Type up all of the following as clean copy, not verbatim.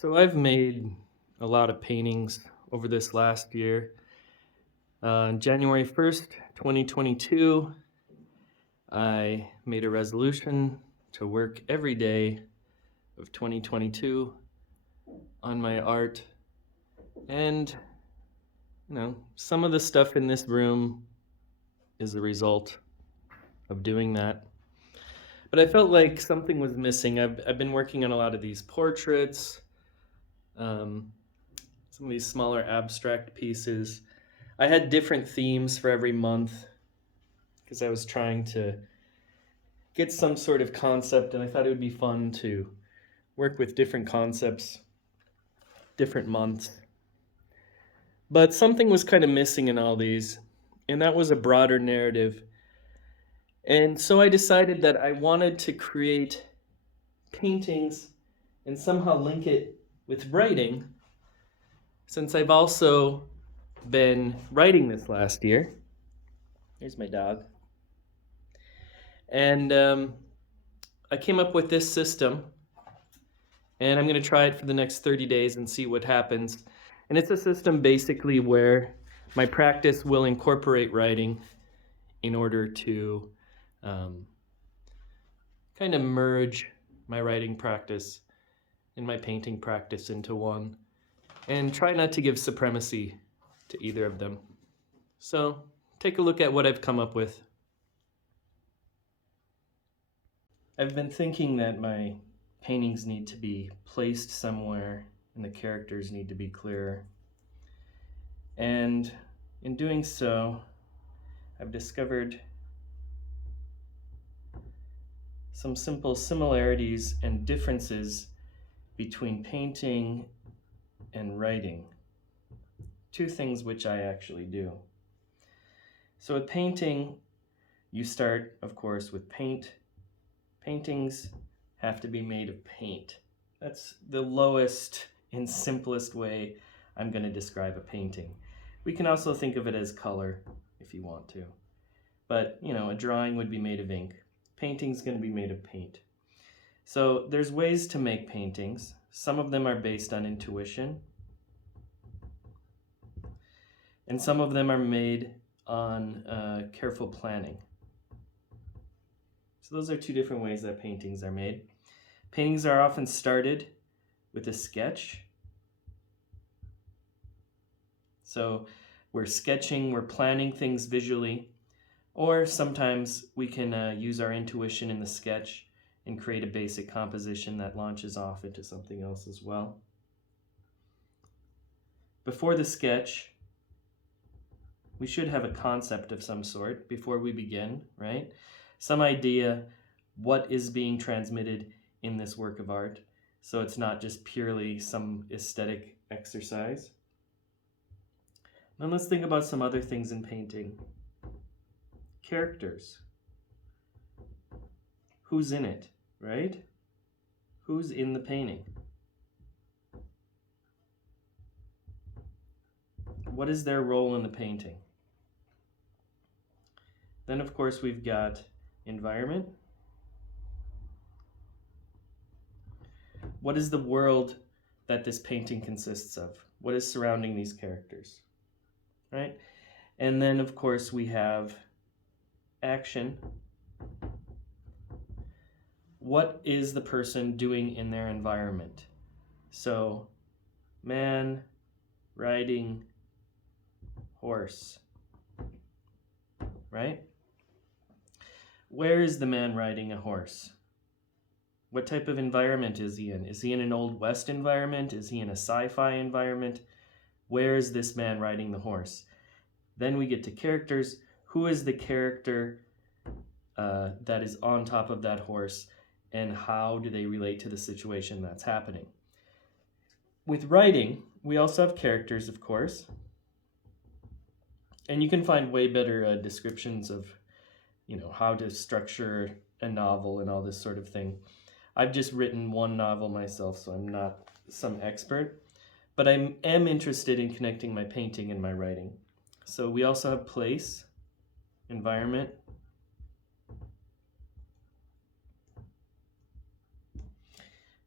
So I've made a lot of paintings over this last year. On January 1st, 2022, I made a resolution to work every day of 2022 on my art. And, some of the stuff in this room is a result of doing that. But I felt like something was missing. I've been working on a lot of these portraits, um, some of these smaller abstract pieces. I had different themes for every month because I was trying to get some sort of concept, and I thought it would be fun to work with different concepts, different months. But something was kind of missing in all these, and that was a broader narrative. And so I decided that I wanted to create paintings and somehow link it with writing, since I've also been writing this last year. Here's my dog. And I came up with this system, and I'm going to try it for the next 30 days and see what happens. And it's a system basically where my practice will incorporate writing in order to kind of merge my writing practice and my painting practice into one, and try not to give supremacy to either of them. So take a look at what I've come up with. I've been thinking that my paintings need to be placed somewhere and the characters need to be clearer. And in doing so, I've discovered some simple similarities and differences between painting and writing. Two things which I actually do. So with painting, you start, of course, with paint. Paintings have to be made of paint. That's the lowest and simplest way I'm going to describe a painting. We can also think of it as color if you want to. But, a drawing would be made of ink. Painting's going to be made of paint. So there's ways to make paintings. Some of them are based on intuition, and some of them are made on careful planning. So those are two different ways that paintings are made. Paintings are often started with a sketch. So we're sketching, we're planning things visually, or sometimes we can use our intuition in the sketch and create a basic composition that launches off into something else as well. Before the sketch, we should have a concept of some sort before we begin, right? Some idea what is being transmitted in this work of art, so it's not just purely some aesthetic exercise. Now let's think about some other things in painting. Characters. Who's in it, right? Who's in the painting? What is their role in the painting? Then, of course, we've got environment. What is the world that this painting consists of? What is surrounding these characters, right? And then, of course, we have action. What is the person doing in their environment? So, man riding horse, right? Where is the man riding a horse? What type of environment is he in? Is he in an Old West environment? Is he in a sci-fi environment? Where is this man riding the horse? Then we get to characters. Who is the character that is on top of that horse, and how do they relate to the situation that's happening? With writing, we also have characters, of course. And you can find way better descriptions of, how to structure a novel and all this sort of thing. I've just written one novel myself, so I'm not some expert, but I am interested in connecting my painting and my writing. So we also have place, environment.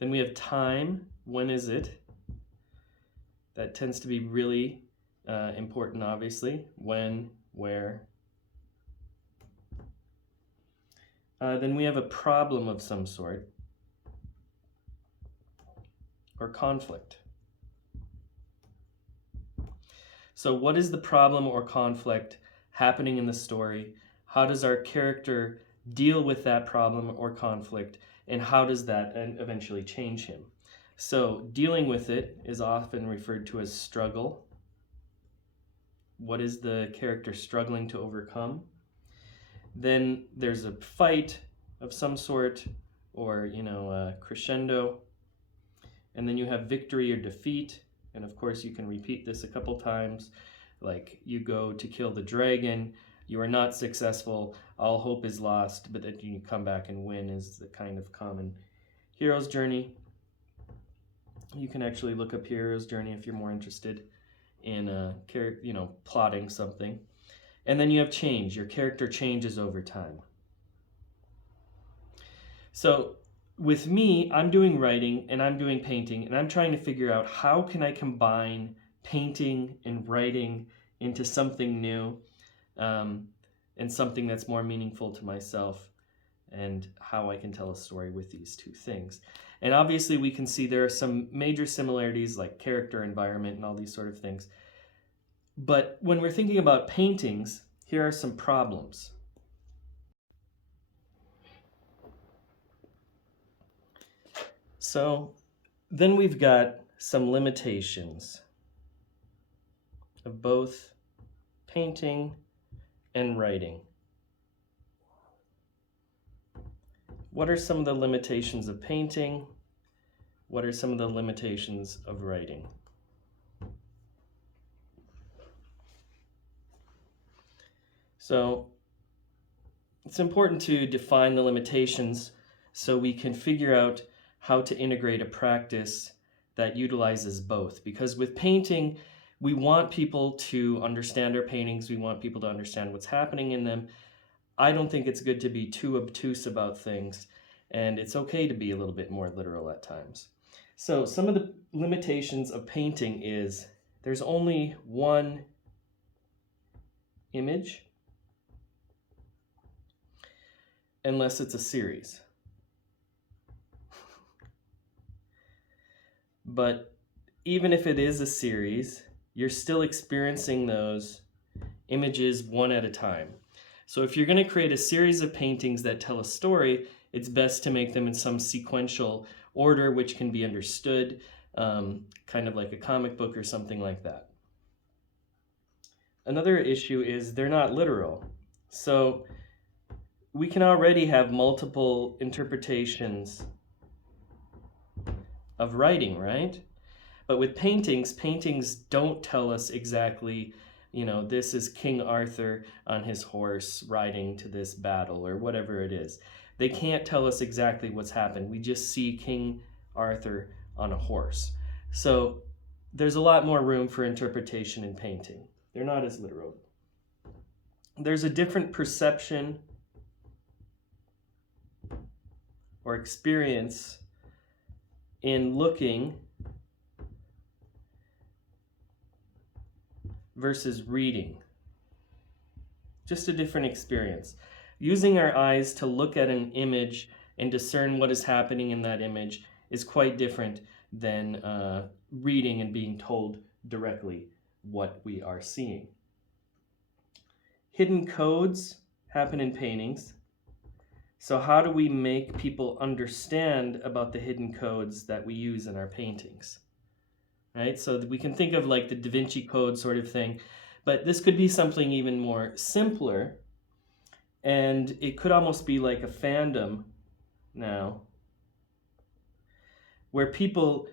Then we have time. When is it? That tends to be really important, obviously. When, where. Then we have a problem of some sort, or conflict. So what is the problem or conflict happening in the story? How does our character deal with that problem or conflict? And how does that eventually change him? So dealing with it is often referred to as struggle. What is the character struggling to overcome? Then there's a fight of some sort, or a crescendo. And then you have victory or defeat. And of course you can repeat this a couple times. Like you go to kill the dragon, you are not successful, all hope is lost, but that you come back and win is the kind of common hero's journey. You can actually look up hero's journey if you're more interested in plotting something. And then you have change. Your character changes over time. So with me, I'm doing writing and I'm doing painting, and I'm trying to figure out how can I combine painting and writing into something new, and something that's more meaningful to myself, and how I can tell a story with these two things. And obviously we can see there are some major similarities like character, environment, and all these sort of things. But when we're thinking about paintings, here are some problems. So then we've got some limitations of both painting and writing. What are some of the limitations of painting? What are some of the limitations of writing? So it's important to define the limitations so we can figure out how to integrate a practice that utilizes both. Because with painting, we want people to understand our paintings. We want people to understand what's happening in them. I don't think it's good to be too obtuse about things, and it's okay to be a little bit more literal at times. So some of the limitations of painting is there's only one image unless it's a series. But even if it is a series, you're still experiencing those images one at a time. So if you're going to create a series of paintings that tell a story, it's best to make them in some sequential order which can be understood, kind of like a comic book or something like that. Another issue is they're not literal. So we can already have multiple interpretations of writing, right? But with paintings don't tell us exactly, this is King Arthur on his horse riding to this battle or whatever it is. They can't tell us exactly what's happened. We just see King Arthur on a horse. So there's a lot more room for interpretation in painting. They're not as literal. There's a different perception or experience in looking versus reading. Just a different experience. Using our eyes to look at an image and discern what is happening in that image is quite different than reading and being told directly what we are seeing. Hidden codes happen in paintings. So how do we make people understand about the hidden codes that we use in our paintings? Right? So we can think of like the Da Vinci Code sort of thing, but this could be something even more simpler, and it could almost be like a fandom now, where people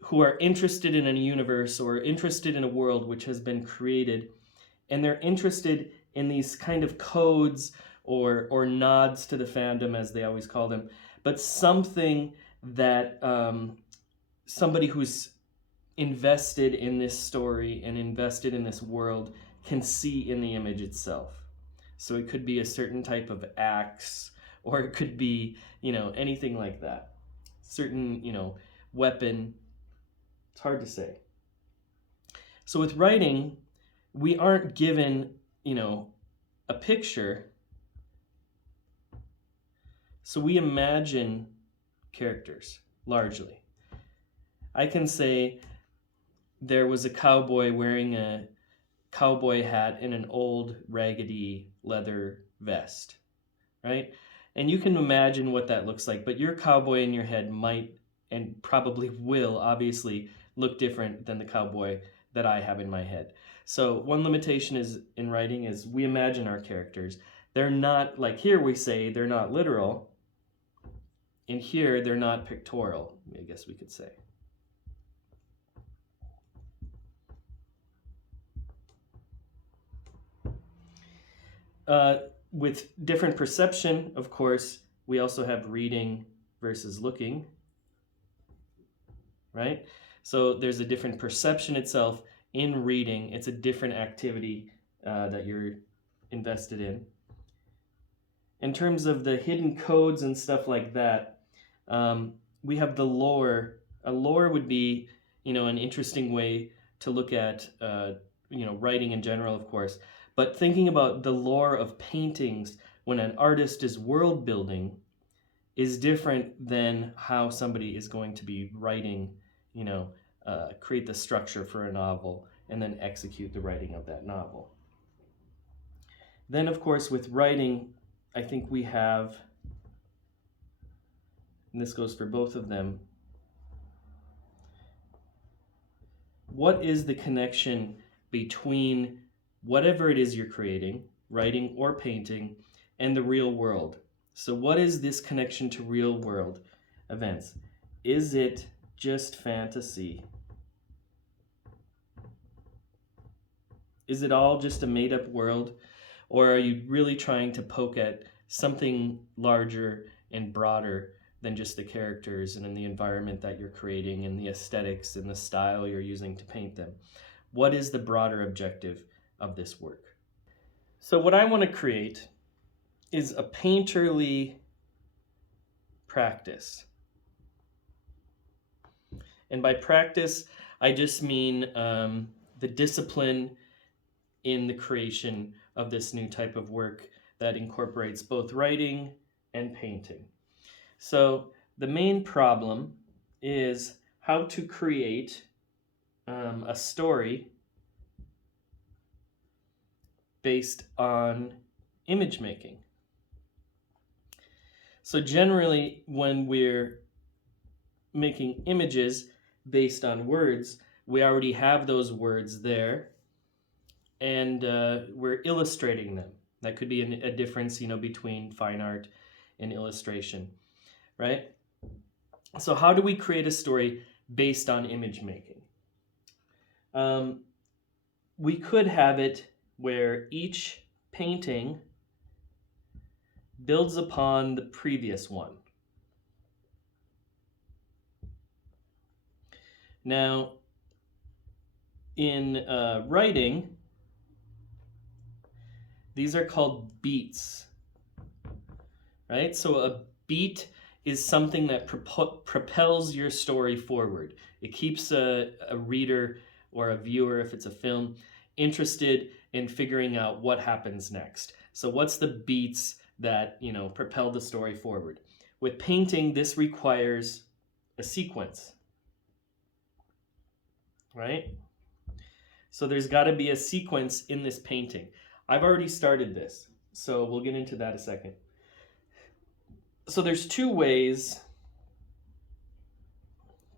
who are interested in a universe or interested in a world which has been created, and they're interested in these kind of codes or nods to the fandom, as they always call them, but something that somebody who's invested in this story and invested in this world can see in the image itself. So it could be a certain type of axe, or it could be, anything like that. certain, weapon. It's hard to say. So with writing, we aren't given, a picture. So we imagine characters largely. I can say there was a cowboy wearing a cowboy hat and an old raggedy leather vest, right? And you can imagine what that looks like, but your cowboy in your head might and probably will obviously look different than the cowboy that I have in my head. So one limitation is in writing is we imagine our characters. They're not, like here we say they're not literal. In here, they're not pictorial, I guess we could say. With different perception, of course, we also have reading versus looking, right? So there's a different perception itself in reading. It's a different activity that you're invested in. In terms of the hidden codes and stuff like that, we have the lore. A lore would be, an interesting way to look at, writing in general, of course. But thinking about the lore of paintings when an artist is world building is different than how somebody is going to be writing, create the structure for a novel and then execute the writing of that novel. Then, of course, with writing, I think we have, and this goes for both of them, what is the connection between whatever it is you're creating, writing or painting, and the real world? So what is this connection to real world events? Is it just fantasy? Is it all just a made-up world? Or are you really trying to poke at something larger and broader than just the characters and in the environment that you're creating and the aesthetics and the style you're using to paint them? What is the broader objective of this work? So what I want to create is a painterly practice. And by practice, I just mean the discipline in the creation of this new type of work that incorporates both writing and painting. So the main problem is how to create a story based on image making. So generally, when we're making images based on words, we already have those words there, and we're illustrating them. That could be a difference, between fine art and illustration, right? So how do we create a story based on image making? We could have it where each painting builds upon the previous one. Now, in writing, these are called beats, right? So a beat is something that propels your story forward. It keeps a reader or a viewer, if it's a film, interested in figuring out what happens next. So what's the beats that, propel the story forward? With painting, this requires a sequence, right? So there's got to be a sequence in this painting. I've already started this, so we'll get into that a second. So there's two ways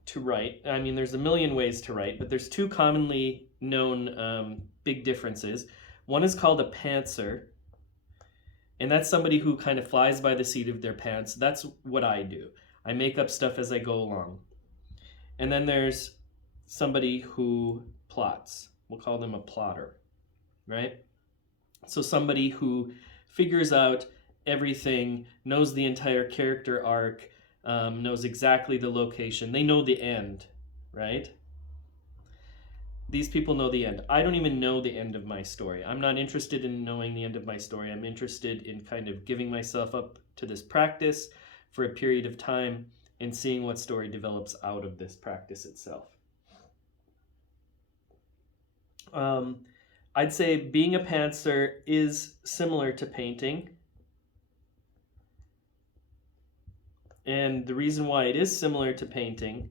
to write. I mean, there's a million ways to write, but there's two commonly known big differences. One is called a pantser, and that's somebody who kind of flies by the seat of their pants. That's what I do. I make up stuff as I go along. And then there's somebody who plots. We'll call them a plotter, right? So somebody who figures out everything, knows the entire character arc, knows exactly the location. They know the end, right? These people know the end. I don't even know the end of my story. I'm not interested in knowing the end of my story. I'm interested in kind of giving myself up to this practice for a period of time and seeing what story develops out of this practice itself. I'd say being a pantser is similar to painting. And the reason why it is similar to painting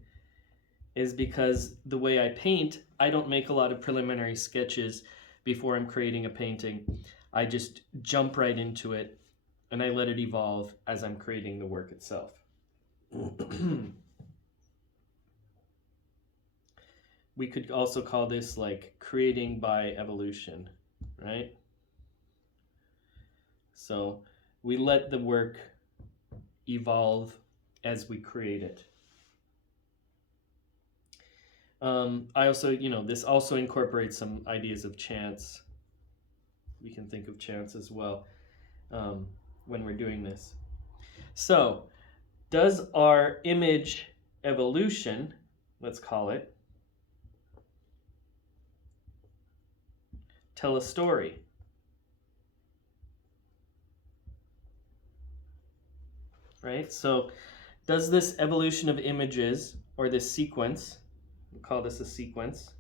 is because the way I paint, I don't make a lot of preliminary sketches before I'm creating a painting. I just jump right into it and I let it evolve as I'm creating the work itself. We could also call this like creating by evolution, right? So we let the work evolve as we create it. I also, this also incorporates some ideas of chance. We can think of chance as well when we're doing this. So, does our image evolution, let's call it, tell a story? Right? So, does this evolution of images, or this sequence, we'll call this a sequence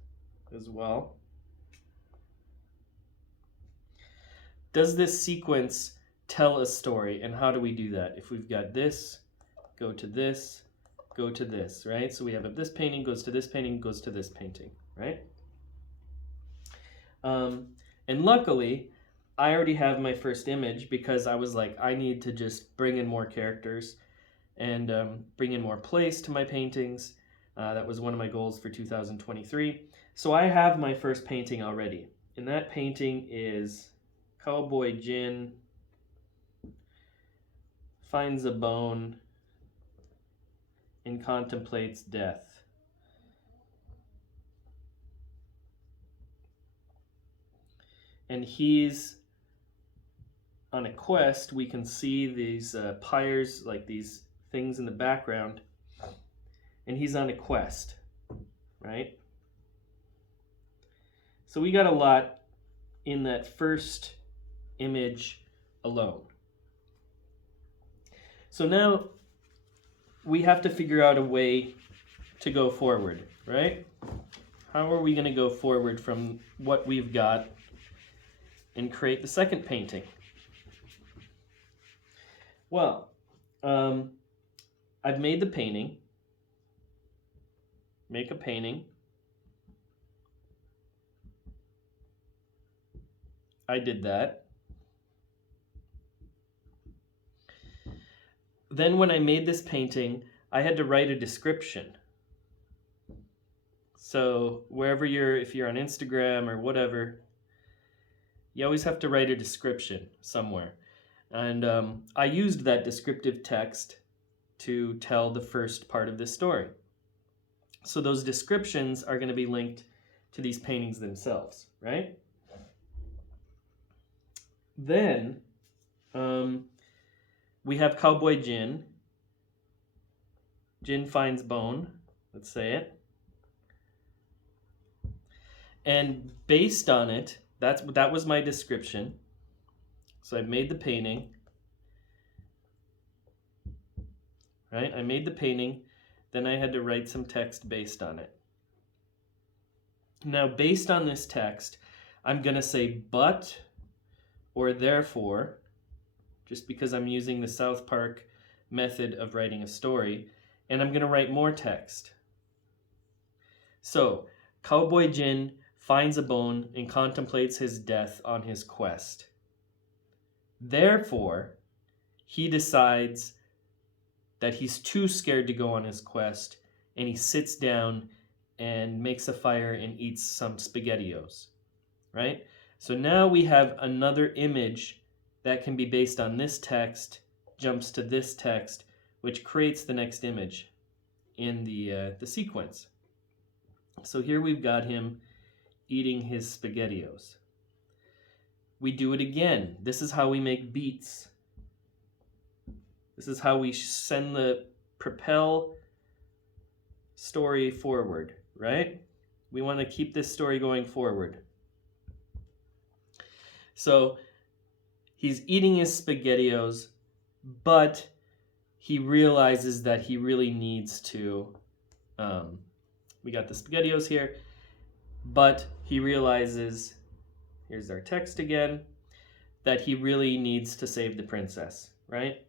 as well, does this sequence tell a story? And how do we do that? If we've got this, go to this, go to this, right? So we have this painting goes to this painting, goes to this painting, right? And luckily, I already have my first image because I was like, I need to just bring in more characters and bring in more place to my paintings. That was one of my goals for 2023. So I have my first painting already. And that painting is Cowboy Jin finds a bone and contemplates death. And he's on a quest. We can see these pyres, like these things in the background. And he's on a quest, right? So we got a lot in that first image alone. So now we have to figure out a way to go forward, right? How are we going to go forward from what we've got and create the second painting? Well, I've made the painting. Make a painting. I did that. Then when I made this painting, I had to write a description. So wherever if you're on Instagram or whatever, you always have to write a description somewhere. And I used that descriptive text to tell the first part of this story. So those descriptions are going to be linked to these paintings themselves, right? Then we have Cowboy Jin. Jin finds bone. Let's say it. And based on it, that was my description. So I made the painting. Right? I made the painting. Then I had to write some text based on it. Now, based on this text, I'm going to say but or therefore, just because I'm using the South Park method of writing a story, and I'm going to write more text. So, Cowboy Jin finds a bone and contemplates his death on his quest. Therefore, he decides that he's too scared to go on his quest, and he sits down and makes a fire and eats some SpaghettiOs, right? So now we have another image that can be based on this text, jumps to this text, which creates the next image in the sequence. So here we've got him eating his SpaghettiOs. We do it again. This is how we make beats. This is how we send the propel story forward, right? We want to keep this story going forward. So he's eating his SpaghettiOs, but he realizes that he really needs to, we got the SpaghettiOs here, but he realizes, here's our text again, that he really needs to save the princess, right?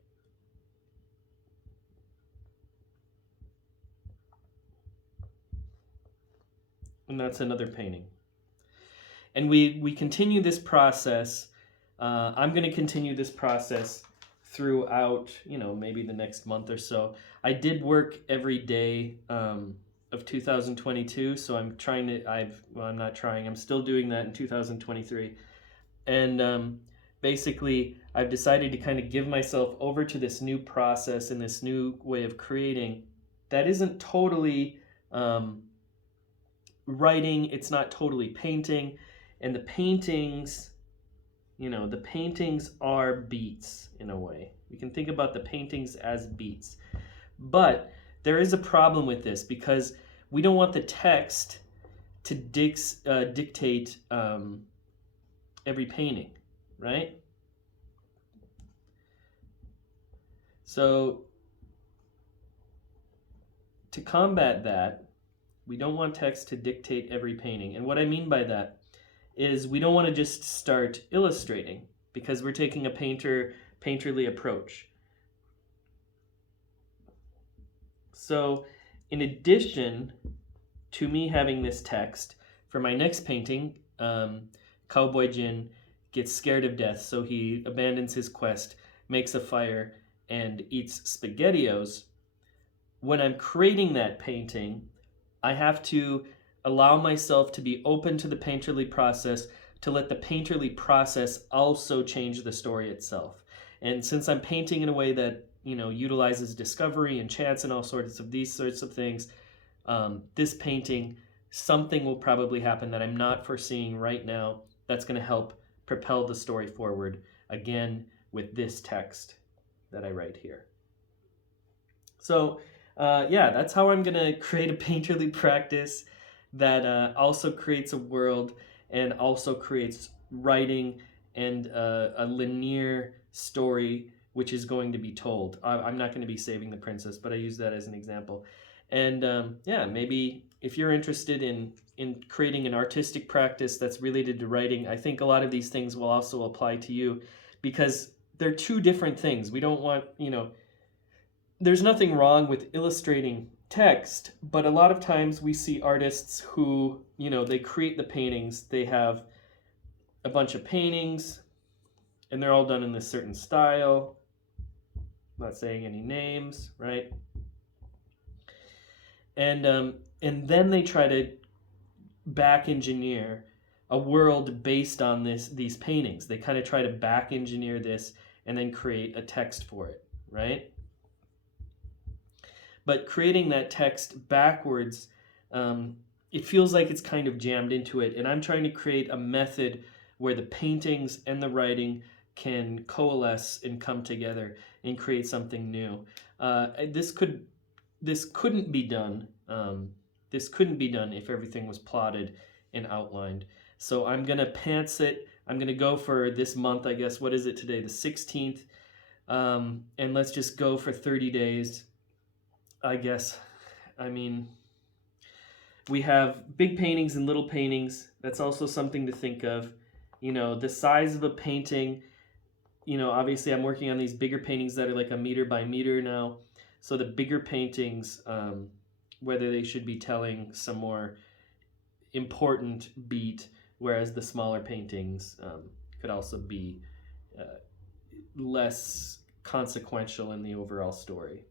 And that's another painting. And we continue this process. I'm going to continue this process throughout, maybe the next month or so. I did work every day of 2022, so I'm still doing that in 2023. And basically, I've decided to kind of give myself over to this new process and this new way of creating that isn't totally writing, it's not totally painting. And the paintings, the paintings are beats in a way. We can think about the paintings as beats. But there is a problem with this because we don't want the text to dictate every painting, right? So to combat that, we don't want text to dictate every painting. And what I mean by that is we don't want to just start illustrating because we're taking a painterly approach. So in addition to me having this text, for my next painting, Cowboy Jin gets scared of death, so he abandons his quest, makes a fire, and eats SpaghettiOs. When I'm creating that painting, I have to allow myself to be open to the painterly process, to let the painterly process also change the story itself. And since I'm painting in a way that utilizes discovery and chance and all sorts of these sorts of things, this painting, something will probably happen that I'm not foreseeing right now that's going to help propel the story forward, again, with this text that I write here. So that's how I'm going to create a painterly practice that also creates a world and also creates writing and a linear story which is going to be told. I'm not going to be saving the princess, but I use that as an example. And maybe if you're interested in creating an artistic practice that's related to writing, I think a lot of these things will also apply to you because they're two different things. We don't want, there's nothing wrong with illustrating text, but a lot of times we see artists who, they create the paintings, they have a bunch of paintings, and they're all done in this certain style. I'm not saying any names, right? And then they try to back engineer a world based on these paintings. They kind of try to back engineer this and then create a text for it, right? But creating that text backwards, it feels like it's kind of jammed into it. And I'm trying to create a method where the paintings and the writing can coalesce and come together and create something new. This couldn't be done. This couldn't be done if everything was plotted and outlined. So I'm gonna pants it. I'm gonna go for this month, I guess. What is it today? The 16th. And let's just go for 30 days, I guess. I mean, we have big paintings and little paintings. That's also something to think of. The size of a painting, obviously I'm working on these bigger paintings that are like 1 meter by meter now. So the bigger paintings, whether they should be telling some more important beat, whereas the smaller paintings could also be less consequential in the overall story.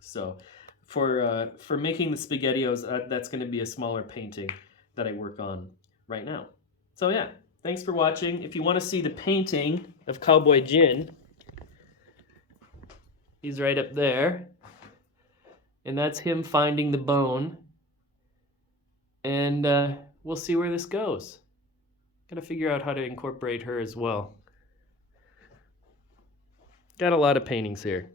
So for making the SpaghettiOs, that's going to be a smaller painting that I work on right now. So yeah, thanks for watching. If you want to see the painting of Cowboy Jin, he's right up there. And that's him finding the bone. And we'll see where this goes. Gotta figure out how to incorporate her as well. Got a lot of paintings here.